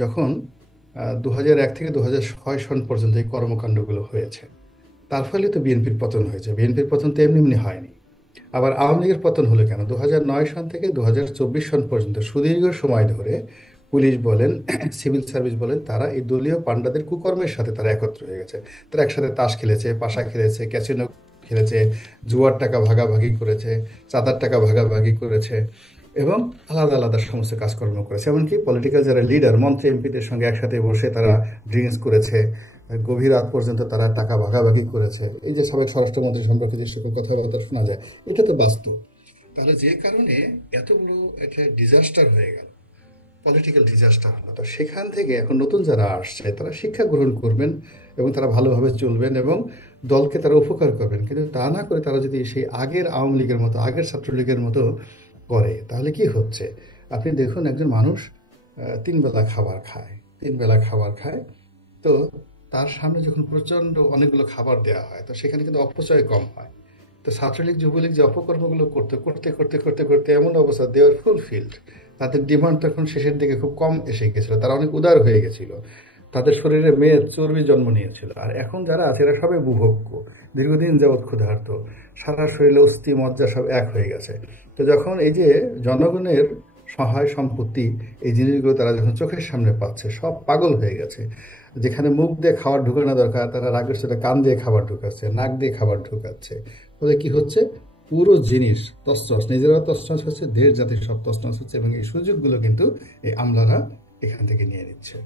যখন ২০০১ থেকে ২০০৬ সন পর্যন্ত এই কর্মকাণ্ডগুলো হয়েছে, তার ফলে তো বিএনপির পতন হয়েছে। বিএনপির পতন তো এমনি এমনি হয়নি। আবার আওয়ামী লীগের পতন হলো কেন? ২০০৯ সন থেকে ২০২৪ সন পর্যন্ত সুদীর্ঘ সময় ধরে পুলিশ বলেন, সিভিল সার্ভিস বলেন, তারা এই দলীয় পাণ্ডাদের কুকর্মের সাথে তারা একত্র হয়ে গেছে। তারা একসাথে তাস খেলেছে, পাশা খেলেছে, ক্যাসিনো খেলেছে, জুয়ার টাকা ভাগাভাগি করেছে, চাঁদার টাকা ভাগাভাগি করেছে এবং আলাদা আলাদা সমস্ত কাজকর্ম করেছে। এমনকি পলিটিক্যাল যারা লিডার, মন্ত্রী এমপিদের সঙ্গে একসাথে বসে তারা ড্রিঙ্কস করেছে, গভীর রাত পর্যন্ত তারা টাকা ভাগাভাগি করেছে। এই যে সাবেক স্বরাষ্ট্রমন্ত্রী সম্পর্কে যে সকল কথাবার্তা শোনা যায়, এটা তো বাস্তব। তাহলে যে কারণে এত বড় একটা ডিজাস্টার হয়ে গেল, পলিটিক্যাল ডিজাস্টার হলো, তো সেখান থেকে এখন নতুন যারা আসছে তারা শিক্ষা গ্রহণ করবেন এবং তারা ভালোভাবে চলবেন এবং দলকে তারা উপকার করবেন। কিন্তু তা না করে তারা যদি সেই আগের আওয়ামী লীগের মতো, আগের ছাত্রলীগের মতো করে, তাহলে কি হচ্ছে? আপনি দেখুন, একজন মানুষ ৩ বেলা খাবার খায়, ৩ বেলা খাবার খায়, তো তার সামনে যখন প্রচণ্ড অনেকগুলো খাবার দেওয়া হয়, তো সেখানে কিন্তু অপচয় কম হয়। তো ছাত্রলীগ যুবলীগ যে অপকর্মগুলো করতে করতে করতে করতে করতে এমন অবস্থা, দে আর ফুলফিল্ড। তাদের ডিমান্ড তখন শেষের দিকে খুব কম এসে গেছিল, তারা অনেক উদার হয়ে গেছিল, তাদের শরীরে মেদ চর্বি জন্ম নিয়েছিল। আর এখন যারা আছে এরা সবাই বুভুক্ষ, দীর্ঘদিন যাবৎ ক্ষুধার্ত, সারা শরীরে অস্থি মজ্জা সব এক হয়ে গেছে। তো যখন এই যে জনগণের সহায় সম্পত্তি, এই জিনিসগুলো তারা যখন চোখের সামনে পাচ্ছে, সব পাগল হয়ে গেছে। যেখানে মুখ দিয়ে খাবার ঢুকানো দরকার, তারা রাগের সাথে কান দিয়ে খাবার ঢুকাচ্ছে, নাক দিয়ে খাবার ঢুকাচ্ছে। ফলে কি হচ্ছে? পুরো জিনিস তছনছ, নিজেরাও তছনছ হচ্ছে, দেশ জাতির সব তছনছ হচ্ছে এবং এই সুযোগগুলো কিন্তু এই আমলারা এখান থেকে নিয়ে নিচ্ছে।